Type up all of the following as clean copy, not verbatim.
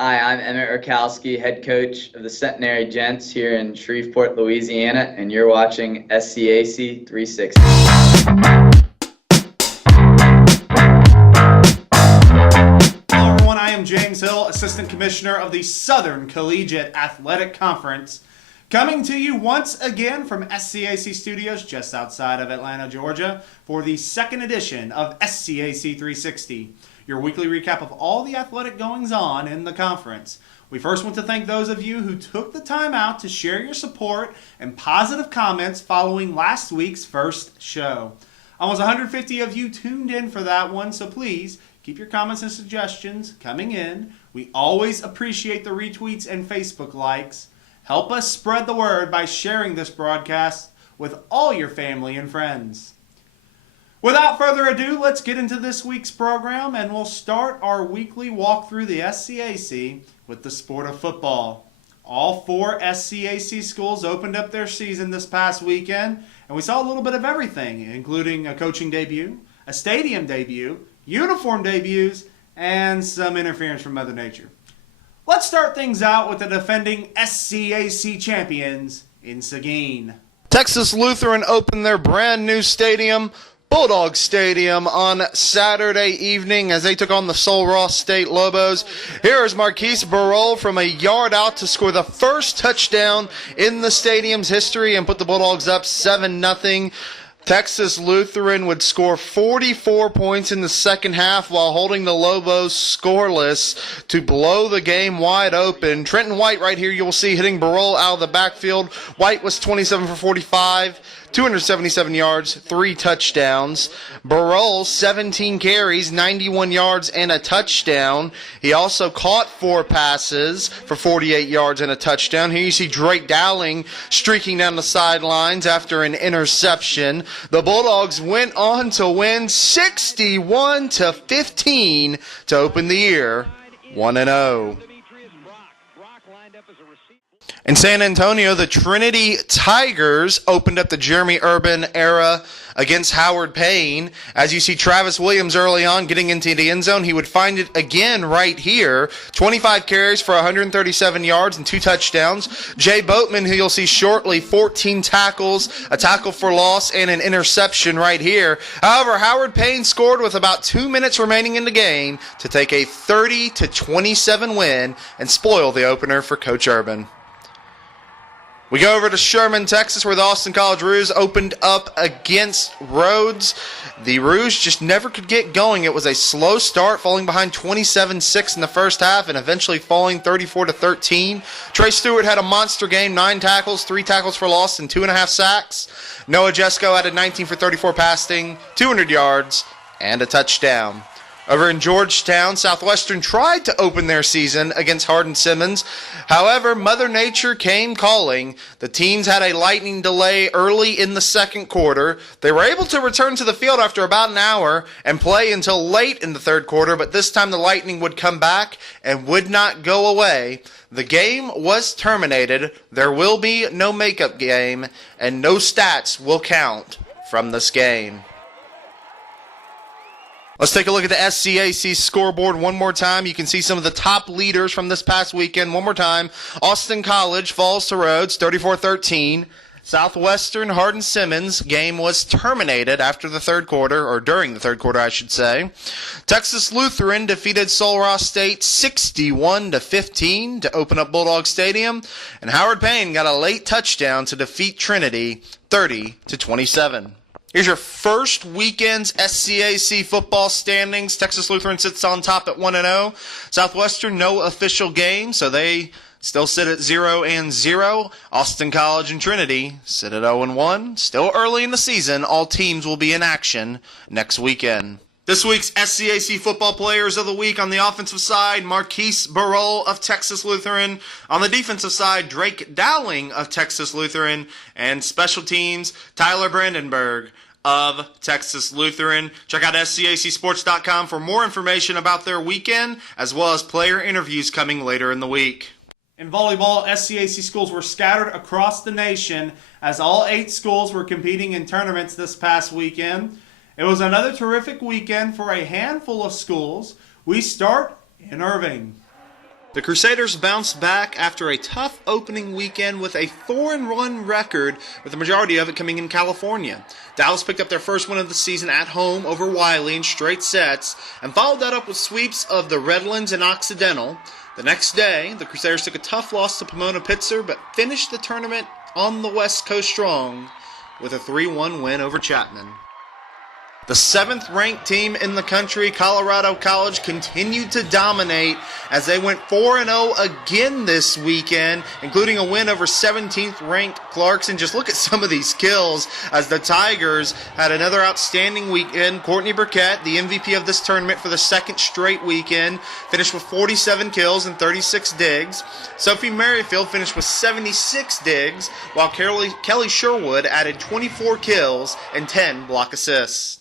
Hi, I'm Emmett Rakowski, head coach of the Centenary Gents here in Shreveport, Louisiana, and you're watching SCAC 360. Hello everyone, I am James Hill, Assistant Commissioner of the Southern Collegiate Athletic Conference, coming to you once again from SCAC Studios just outside of Atlanta, Georgia, for the second edition of SCAC 360. Your weekly recap of all the athletic goings-on in the conference. We first want to thank those of you who took the time out to share your support and positive comments following last week's first show. Almost 150 of you tuned in for that one, so please keep your comments and suggestions coming in. We always appreciate the retweets and Facebook likes. Help us spread the word by sharing this broadcast with all your family and friends. Without further ado, let's get into this week's program, and we'll start our weekly walk through the SCAC with the sport of football. All four SCAC schools opened up their season this past weekend, and we saw a little bit of everything, including a coaching debut, a stadium debut, uniform debuts, and some interference from Mother Nature. Let's start things out with the defending SCAC champions in Seguin. Texas Lutheran opened their brand new stadium, Bulldog Stadium, on Saturday evening as they took on the Sul Ross State Lobos. Here is Marquise Barol from a yard out to score the first touchdown in the stadium's history and put the Bulldogs up 7-0. Texas Lutheran would score 44 points in the second half while holding the Lobos scoreless to blow the game wide open. Trenton White right here you'll see hitting Barol out of the backfield. White was 27 for 45. 277 yards, 3 touchdowns. Barol, 17 carries, 91 yards, and a touchdown. He also caught 4 passes for 48 yards and a touchdown. Here you see Drake Dowling streaking down the sidelines after an interception. The Bulldogs went on to win 61-15 to open the year 1-0. In San Antonio, the Trinity Tigers opened up the Jeremy Urban era against Howard Payne. As you see Travis Williams early on getting into the end zone, he would find it again right here. 25 carries for 137 yards and 2 touchdowns. Jay Boatman, who you'll see shortly, 14 tackles, a tackle for loss, and an interception right here. However, Howard Payne scored with about 2 minutes remaining in the game to take a 30-27 win and spoil the opener for Coach Urban. We go over to Sherman, Texas, where the Austin College Roos opened up against Rhodes. The Roos just never could get going. It was a slow start, falling behind 27-6 in the first half and eventually falling 34-13. Trey Stewart had a monster game, 9 tackles, 3 tackles for loss, and 2.5 sacks. Noah Jesko added 19 for 34 passing, 200 yards, and a touchdown. Over in Georgetown, Southwestern tried to open their season against Hardin-Simmons. However, Mother Nature came calling. The teams had a lightning delay early in the second quarter. They were able to return to the field after about an hour and play until late in the third quarter, but this time the lightning would come back and would not go away. The game was terminated. There will be no makeup game, and no stats will count from this game. Let's take a look at the SCAC scoreboard one more time. You can see some of the top leaders from this past weekend. One more time. Austin College falls to Rhodes, 34-13. Southwestern Hardin-Simmons game was terminated after the third quarter, or during the third quarter, I should say. Texas Lutheran defeated Sul Ross State 61-15 to open up Bulldog Stadium. And Howard Payne got a late touchdown to defeat Trinity 30-27. Here's your first weekend's SCAC football standings. Texas Lutheran sits on top at 1-0. Southwestern, no official game, so they still sit at 0-0. Austin College and Trinity sit at 0-1. Still early in the season. All teams will be in action next weekend. This week's SCAC football players of the week: on the offensive side, Marquise Barol of Texas Lutheran. On the defensive side, Drake Dowling of Texas Lutheran. And special teams, Tyler Brandenburg of Texas Lutheran. Check out SCACsports.com for more information about their weekend, as well as player interviews coming later in the week. In volleyball, SCAC schools were scattered across the nation as all 8 schools were competing in tournaments this past weekend. It was another terrific weekend for a handful of schools. We start in Irving. The Crusaders bounced back after a tough opening weekend with a 4-1 record, with the majority of it coming in California. Dallas picked up their first win of the season at home over Wiley in straight sets, and followed that up with sweeps of the Redlands and Occidental. The next day, the Crusaders took a tough loss to Pomona-Pitzer, but finished the tournament on the West Coast strong with a 3-1 win over Chapman. The 7th-ranked team in the country, Colorado College, continued to dominate as they went 4-0 again this weekend, including a win over 17th-ranked Clarkson. Just look at some of these kills as the Tigers had another outstanding weekend. Courtney Burkett, the MVP of this tournament for the second straight weekend, finished with 47 kills and 36 digs. Sophie Merrifield finished with 76 digs, while Kelly Sherwood added 24 kills and 10 block assists.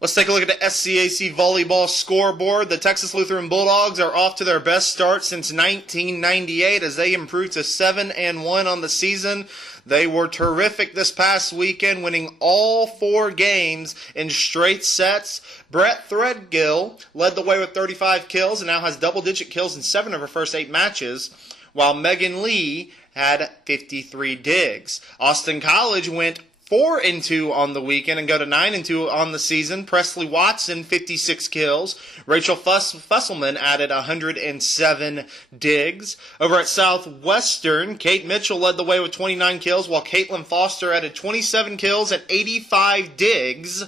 Let's take a look at the SCAC Volleyball scoreboard. The Texas Lutheran Bulldogs are off to their best start since 1998 as they improved to 7-1 on the season. They were terrific this past weekend, winning all 4 games in straight sets. Brett Threadgill led the way with 35 kills and now has double-digit kills in 7 of her first 8 matches, while Megan Lee had 53 digs. Austin College went 4-2 on the weekend and go to 9-2 on the season. Presley Watson, 56 kills. Rachel Fusselman added 107 digs. Over at Southwestern, Kate Mitchell led the way with 29 kills, while Caitlin Foster added 27 kills and 85 digs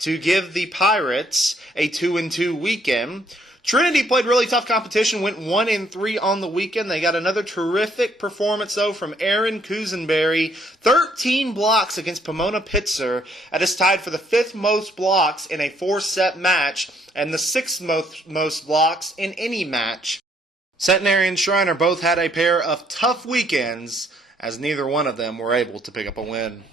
to give the Pirates a 2-2 weekend. Trinity played really tough competition, went 1-3 on the weekend. They got another terrific performance, though, from Erin Kusenberry. 13 blocks against Pomona-Pitzer. That is tied for the 5th most blocks in a 4-set match and the 6th most blocks in any match. Centenary and Schreiner both had a pair of tough weekends, as neither one of them were able to pick up a win.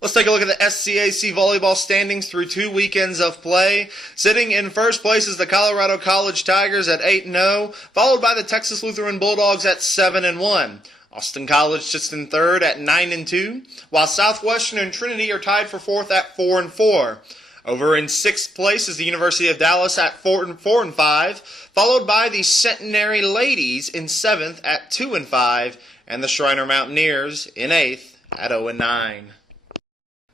Let's take a look at the SCAC volleyball standings through 2 weekends of play. Sitting in first place is the Colorado College Tigers at 8-0, followed by the Texas Lutheran Bulldogs at 7-1. Austin College sits in third at 9-2, while Southwestern and Trinity are tied for 4th at 4-4. Over in 6th place is the University of Dallas at 4-5, followed by the Centenary Ladies in 7th at 2-5, and the Schreiner Mountaineers in 8th at 0-9.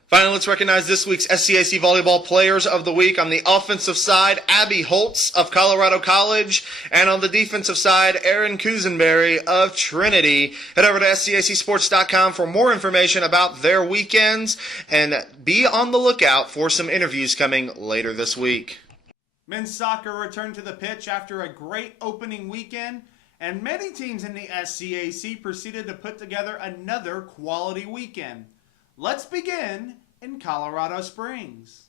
Finally, let's recognize this week's SCAC Volleyball Players of the Week. On the offensive side, Abby Holtz of Colorado College, and on the defensive side, Erin Kusenberry of Trinity. Head over to scacsports.com for more information about their weekends, and be on the lookout for some interviews coming later this week. Men's soccer returned to the pitch after a great opening weekend, and many teams in the SCAC proceeded to put together another quality weekend. Let's begin in Colorado Springs.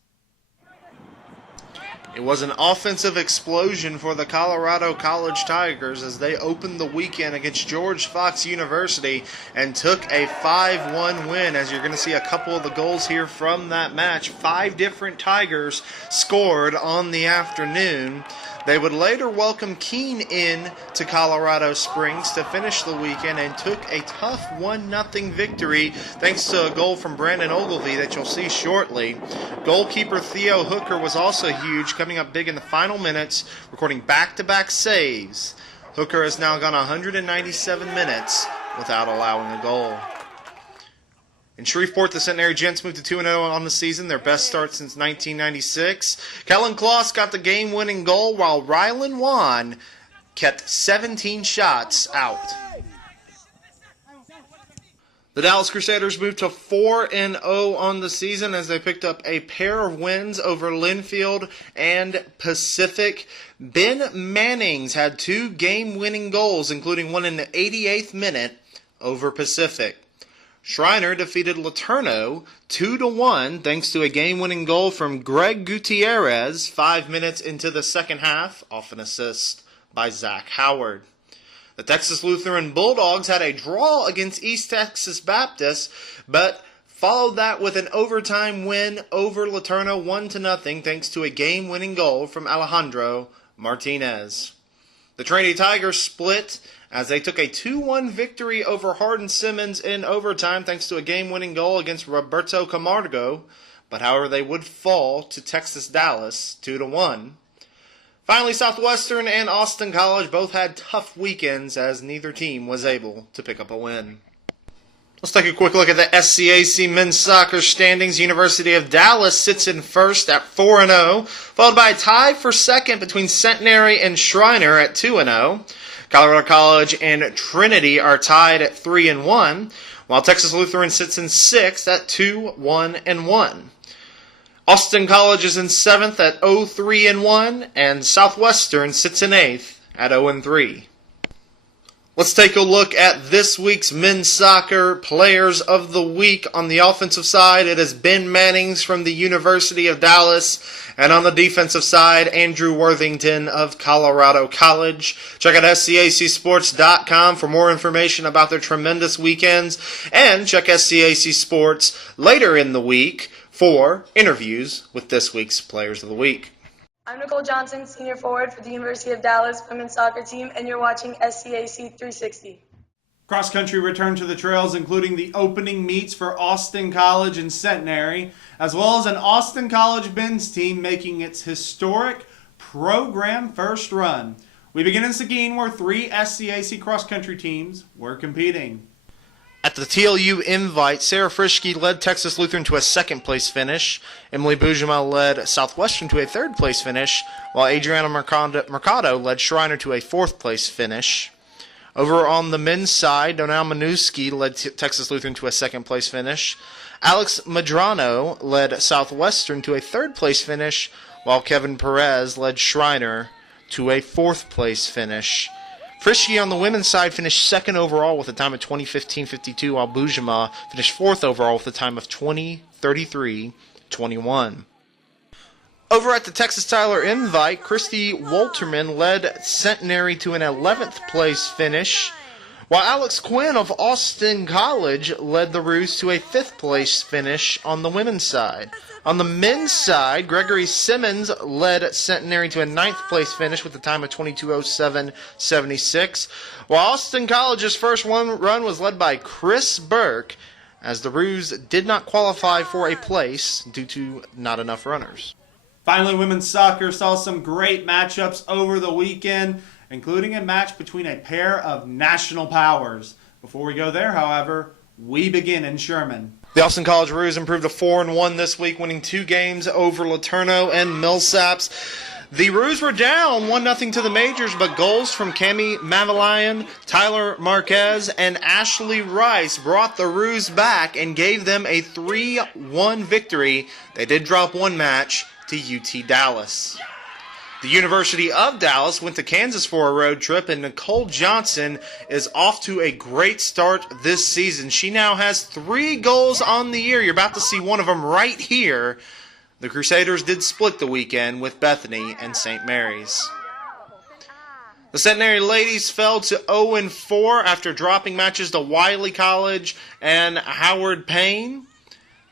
It was an offensive explosion for the Colorado College Tigers as they opened the weekend against George Fox University and took a 5-1 win. As you're going to see a couple of the goals here from that match, 5 different Tigers scored on the afternoon. They would later welcome Keene in to Colorado Springs to finish the weekend and took a tough 1-0 victory thanks to a goal from Brandon Ogilvie that you'll see shortly. Goalkeeper Theo Hooker was also huge, coming up big in the final minutes, recording back-to-back saves. Hooker has now gone 197 minutes without allowing a goal. In Shreveport, the Centenary Gents moved to 2-0 on the season, their best start since 1996. Kellen Kloss got the game-winning goal, while Rylan Wan kept 17 shots out. The Dallas Crusaders moved to 4-0 on the season as they picked up a pair of wins over Linfield and Pacific. Ben Mannings had 2 game-winning goals, including one in the 88th minute over Pacific. Schreiner defeated Laterno 2-1 thanks to a game-winning goal from Greg Gutierrez 5 minutes into the second half, off an assist by Zach Howard. The Texas Lutheran Bulldogs had a draw against East Texas Baptist, but followed that with an overtime win over Laterno 1-0 thanks to a game-winning goal from Alejandro Martinez. The Trinity Tigers split as they took a 2-1 victory over Hardin Simmons in overtime thanks to a game-winning goal against Roberto Camargo, but however they would fall to Texas Dallas 2-1. Finally, Southwestern and Austin College both had tough weekends as neither team was able to pick up a win. Let's take a quick look at the SCAC men's soccer standings. University of Dallas sits in first at 4-0, followed by a tie for second between Centenary and Schreiner at 2-0. Colorado College and Trinity are tied at 3-1, while Texas Lutheran sits in sixth at 2-1-1. Austin College is in seventh at 0-3-1, and Southwestern sits in eighth at 0-3. Let's take a look at this week's men's soccer players of the week. On the offensive side, it is Ben Mannings from the University of Dallas. And on the defensive side, Andrew Worthington of Colorado College. Check out SCACsports.com for more information about their tremendous weekends. And check SCAC Sports later in the week for interviews with this week's players of the week. I'm Nicole Johnson, senior forward for the University of Dallas women's soccer team, and you're watching SCAC 360. Cross country returned to the trails, including the opening meets for Austin College and Centenary, as well as an Austin College men's team making its historic program first run. We begin in Seguin, where 3 SCAC cross country teams were competing. At the TLU Invite, Sarah Frischke led Texas Lutheran to a second-place finish. Emily Bujama led Southwestern to a third-place finish, while Adriana Mercado led Schreiner to a fourth-place finish. Over on the men's side, Donal Manuski led Texas Lutheran to a second-place finish. Alex Madrano led Southwestern to a third-place finish, while Kevin Perez led Schreiner to a fourth-place finish. Frischke on the women's side finished second overall with a time of 20:15.52, while Bujama finished fourth overall with a time of 20:33.21. Over at the Texas Tyler Invite, Christy Wolterman led Centenary to an 11th place finish, while Alex Quinn of Austin College led the Roos to a 5th place finish on the women's side. On the men's side, Gregory Simmons led Centenary to a 9th place finish with a time of 22:07.76, while Austin College's first run was led by Chris Burke, as the Roos did not qualify for a place due to not enough runners. Finally, women's soccer saw some great matchups over the weekend, including a match between a pair of national powers. Before we go there, however, we begin in Sherman. The Austin College Roos improved to 4-1 this week, winning 2 games over Laterno and Millsaps. The Roos were down 1-0 to the majors, but goals from Cami Mavalian, Tyler Marquez, and Ashley Rice brought the Roos back and gave them a 3-1 victory. They did drop one match to UT Dallas. The University of Dallas went to Kansas for a road trip, and Nicole Johnson is off to a great start this season. She now has 3 goals on the year. You're about to see one of them right here. The Crusaders did split the weekend with Bethany and St. Mary's. The Centenary ladies fell to 0-4 after dropping matches to Wiley College and Howard Payne.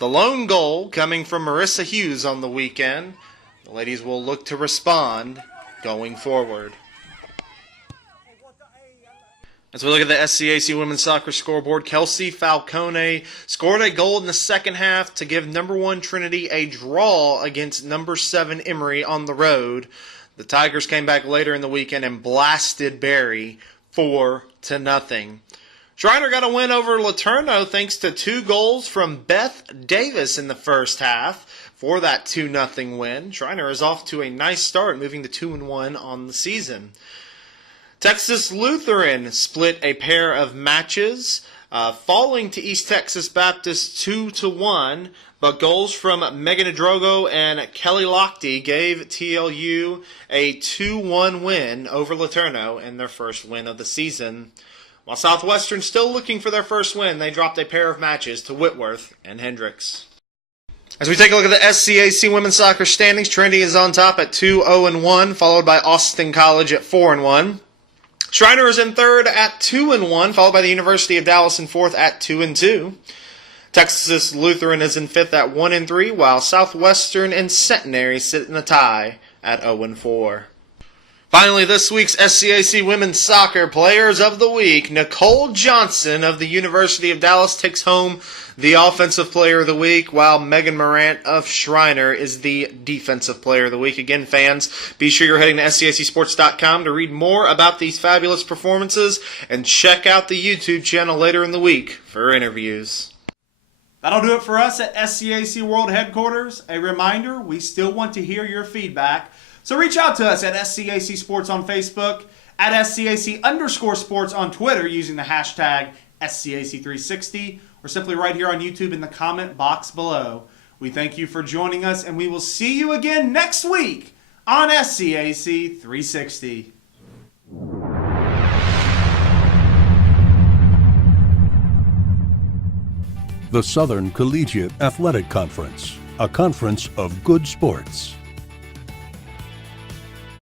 The lone goal coming from Marissa Hughes on the weekend. The ladies will look to respond going forward. As we look at the SCAC women's soccer scoreboard, Kelsey Falcone scored a goal in the second half to give number 1 Trinity a draw against number 7 Emory on the road. The Tigers came back later in the weekend and blasted Barry 4-0. Schreiner got a win over Laterno thanks to 2 goals from Beth Davis in the first half. For that 2-0 win, Schreiner is off to a nice start, moving to 2-1 on the season. Texas Lutheran split a pair of matches, falling to East Texas Baptist 2-1, but goals from Megan Drogo and Kelly Lochte gave TLU a 2-1 win over Laterno in their first win of the season. While Southwestern still looking for their first win, they dropped a pair of matches to Whitworth and Hendricks. As we take a look at the SCAC women's soccer standings, Trinity is on top at 2-0-1, followed by Austin College at 4-1. Schreiner is in third at 2-1, followed by the University of Dallas in fourth at 2-2. Texas Lutheran is in fifth at 1-3, while Southwestern and Centenary sit in a tie at 0-4. Finally, this week's SCAC Women's Soccer Players of the Week. Nicole Johnson of the University of Dallas takes home the Offensive Player of the Week, while Megan Morant of Shriner is the Defensive Player of the Week. Again, fans, be sure you're heading to scacsports.com to read more about these fabulous performances and check out the YouTube channel later in the week for interviews. That'll do it for us at SCAC World Headquarters. A reminder, we still want to hear your feedback. So reach out to us at SCAC Sports on Facebook, at SCAC_sports on Twitter using the hashtag SCAC360, or simply right here on YouTube in the comment box below. We thank you for joining us, and we will see you again next week on SCAC 360. The Southern Collegiate Athletic Conference, a conference of good sports.